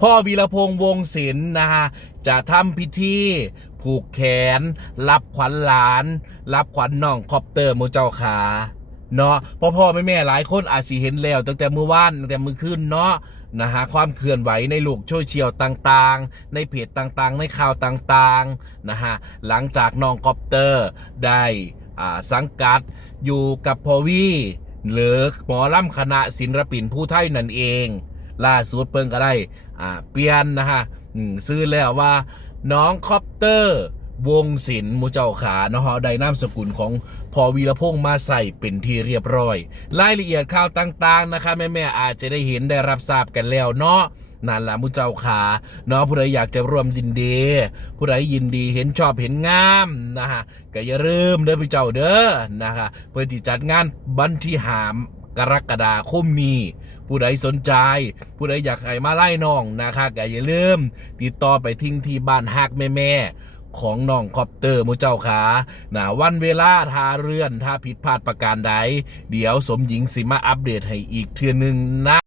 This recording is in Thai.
พ่อวีรพงษ์วงศิลป์นะฮะจะทำพิธีผูกแขน รับขวัญหลาน รับขวัญน้องคอปเตอร์มูเจ้าขาเนาะพ่อพ่อแม่แม่หลายคนอาจสิเห็นแล้วตั้งแต่เมื่อวานตั้งแต่เมื่อคืนเนาะนะฮะความเคลื่อนไหวในโลกโซเชียลต่างๆ ในเพจต่างๆ ในข่าวต่างๆนะฮะหลังจากน้องคอปเตอร์ได้อ่าสังกัดอยู่กับพอวีหรือหมอล่ำคณะศิลปินผู้ไทยนั่นเอง ล่าสุดเพิ่งก็ได้อ่าเปลี่ยนนะฮะซื้อแล้วว่าน้องคอปเตอร์วงศิลป์มูเจ้าขาเนาะไดนามสกุลของพอวีรพงษ์มาใส่เป็นที่เรียบร้อย รายละเอียดข่าวต่างๆนะคะแม่ๆอาจจะได้เห็นได้รับทราบกันแล้วเนาะนั่นหละมูเจ้าขาเนาะผู้ใดอยากจะร่วมยินดี ผู้ใดยินดีเห็นชอบเห็นงามนะฮะก็อย่าลืมเด้อพี่เจ้าเด้อนะคะเพื่อที่จัดงานบันที่หามกรกฎาคมนี้ ผู้ใดสนใจ ผู้ใดอยากให้มาไล่น้องนะคะก็อย่าลืม ติดต่อไปทิ้งที่บ้านฮักแม่แม่ของน้องคอปเตอร์มูเจ้าขานะวันเวลาทาเรื่อน ถ้าผิดพลาดประการใด เดี๋ยวสมหญิงสิมาอัปเดตให้อีกเทือนึงนะ